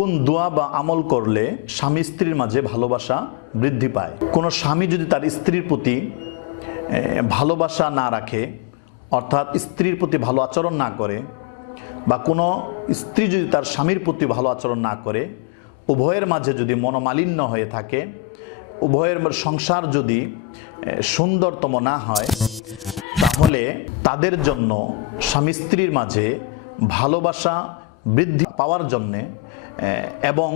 কোন দোয়া বা আমল করলে স্বামী স্ত্রীর মাঝে ভালোবাসা বৃদ্ধি পায়? কোনো স্বামী যদি তার স্ত্রীর প্রতি ভালোবাসা না রাখে, অর্থাৎ স্ত্রীর প্রতি ভালো আচরণ না করে, বা কোনো স্ত্রী যদি তার স্বামীর প্রতি ভালো আচরণ না করে, উভয়ের মাঝে যদি মনোমালিন্য হয়ে থাকে, উভয়ের সংসার যদি সুন্দরতম না হয়, তাহলে তাদের জন্য স্বামী স্ত্রীর মাঝে ভালোবাসা বৃদ্ধি পাওয়ার জন্যে এবং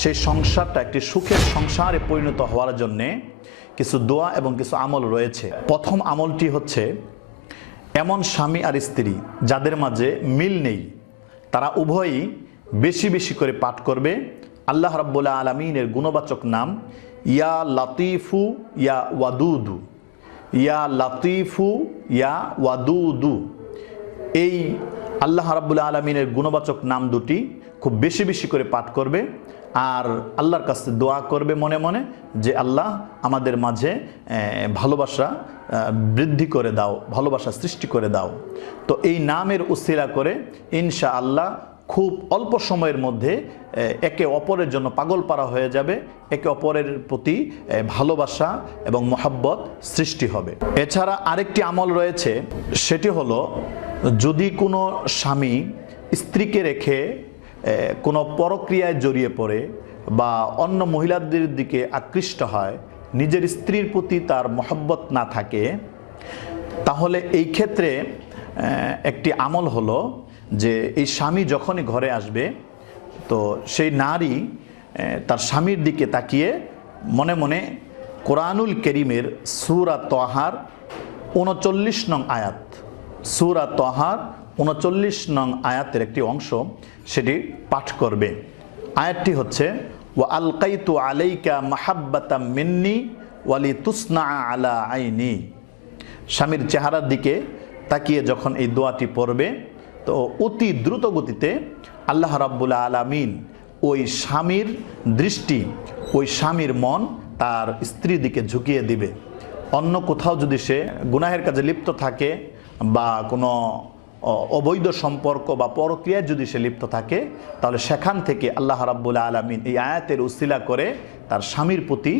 সেই সংসারটা একটি সুখের সংসারে পরিণত হওয়ার জন্যে কিছু দোয়া এবং কিছু আমল রয়েছে। প্রথম আমলটি হচ্ছে, এমন স্বামী আর স্ত্রী যাদের মাঝে মিল নেই, তারা উভয়ই বেশি বেশি করে পাঠ করবে আল্লাহ রাব্বুল আলামিনের গুণবাচক নাম ইয়া লাতিফু ইয়া ওয়াদুদু, ইয়া লাতিফু ইয়া ওয়াদুদু। এই আল্লাহ রাব্বুল আলামিনের গুণবাচক নাম দুটি খুব বেশি বেশি করে পাঠ করবে আর আল্লাহর কাছে দোয়া করবে মনে মনে যে আল্লাহ আমাদের মাঝে ভালোবাসা বৃদ্ধি করে দাও, ভালোবাসা সৃষ্টি করে দাও। তো এই নামের উসিলা করে ইনশাআল্লাহ খুব অল্প সময়ের মধ্যে একে অপরের জন্য পাগল পারা হয়ে যাবে, একে অপরের প্রতি ভালোবাসা এবং মহব্বত সৃষ্টি হবে। এছাড়া আরেকটি আমল রয়েছে, সেটি হলো যদি কোনো স্বামী স্ত্রীকে রেখে কোনো পরক্রিয়ায় জড়িয়ে পড়ে বা অন্য মহিলাদের দিকে আকৃষ্ট হয়, নিজের স্ত্রীর প্রতি তার মহব্বত না থাকে, তাহলে এই ক্ষেত্রে একটি আমল হলো যে এই স্বামী যখনই ঘরে আসবে, তো সেই নারী তার স্বামীর দিকে তাকিয়ে মনে মনে কোরআনুল কারীমের সূরা তাহার ৩৯ নং আয়াত, সূরা তাহার ৩৯ নং আয়াতের একটি অংশ সেটি পাঠ করবে। আয়াতটি হচ্ছে ওয়া আলকাইতু আলাইকা মাহাব্বাতাম মিন্নি ওয়ালিতুসনা আলা আইনি। স্বামীর চেহারার দিকে তাকিয়ে যখন এই দোয়াটি পড়বে, তো অতি দ্রুত গতিতে আল্লাহ রাব্বুল আলামিন ওই স্বামীর দৃষ্টি, ওই স্বামীর মন তার স্ত্রীর দিকে ঝুঁকিয়ে দিবে। অন্য কোথাও যদি সে গুনাহের কাজে লিপ্ত থাকে বা কোনো অবৈধ সম্পর্ক বা পরক্রিয়ায় যদি সে লিপ্ত থাকে, তাহলে সেখান থেকে আল্লাহ রাব্বুল আলামিন এই আয়াতের উসিলা করে তার স্বামীর প্রতি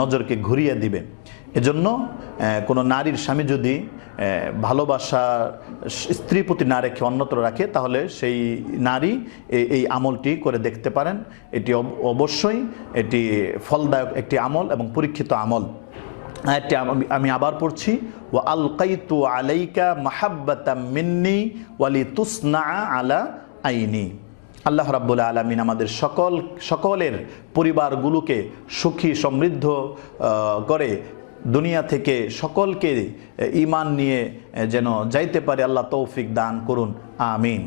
নজরকে ঘুরিয়ে দিবে। এজন্য কোনো নারীর স্বামী যদি ভালোবাসা স্ত্রীর প্রতি না রেখে অন্যত্র রাখে, তাহলে সেই নারী এই আমলটি করে দেখতে পারেন। এটি অবশ্যই এটি ফলদায়ক একটি আমল এবং পরীক্ষিত আমল। আয়াতটি আমি আবার পড়ছি, ওয়া আলকাইতু আলাইকা মাহাব্বাতাম মিন্নি ওয়ালিতুসনা আলা আইনি। আল্লাহ রাব্বুল আলামিন আমাদের সকলের পরিবারগুলোকে সুখী সমৃদ্ধ করে দুনিয়া থেকে সকলকে ঈমান নিয়ে যেন যাইতে পারে, আল্লাহ তৌফিক দান করুন, আমিন।